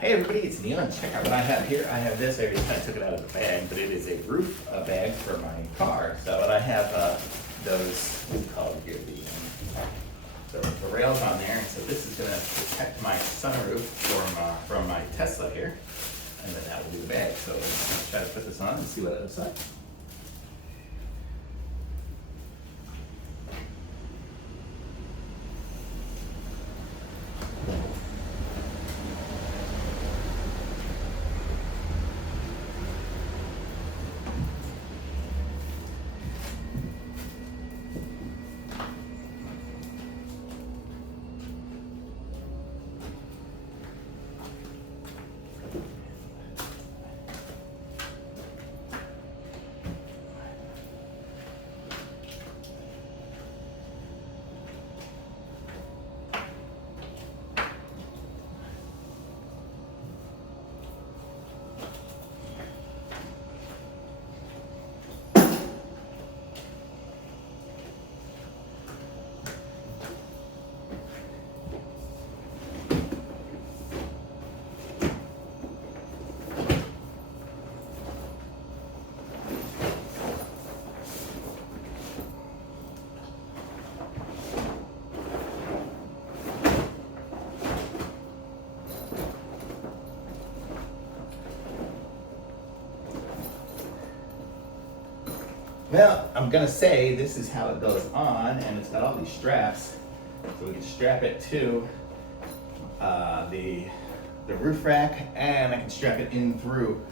Hey everybody, it's Neil, and check out what I have here. I have this, I already kind of took it out of the bag, but it is a roof bag for my car. So, and I have those, what do you call it here, the rails on there. And so this is gonna protect my sunroof from my Tesla here. And then that will be the bag. So let's try to put this on and see what it looks like. Well, I'm gonna say this is how it goes on, and it's got all these straps, so we can strap it to the roof rack, and I can strap it in through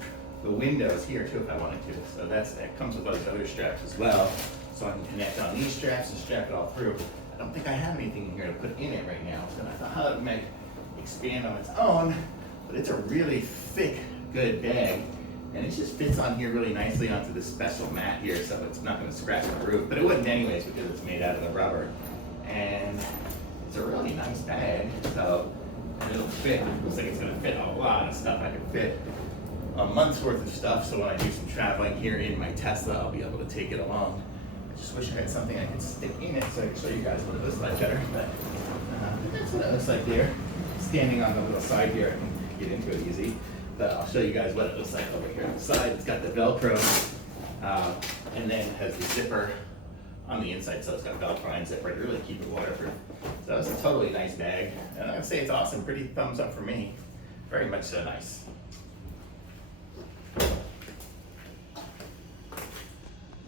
the windows here too if I wanted to. So that comes with those other straps as well. So I can connect on these straps and strap it all through. I don't think I have anything in here to put in it right now, so I thought how it might expand on its own, but it's a really thick, good bag. And it just fits on here really nicely onto this special mat here, so it's not going to scratch the roof. But it wouldn't anyways because it's made out of the rubber. And it's a really nice bag, so and it'll fit. It looks like it's going to fit a lot of stuff. I can fit a month's worth of stuff, so when I do some traveling here in my Tesla, I'll be able to take it along. I just wish I had something I could stick in it so I could show you guys what it looks like better. But that's what it looks like there. Standing on the little side here, I can get into it easy. But I'll show you guys what it looks like over here on the side. It's got the Velcro, and then it has the zipper on the inside, so it's got Velcro and zipper to really keep it waterproof. So it's a totally nice bag, and I'd say it's awesome. Pretty thumbs up for me. Very much so nice.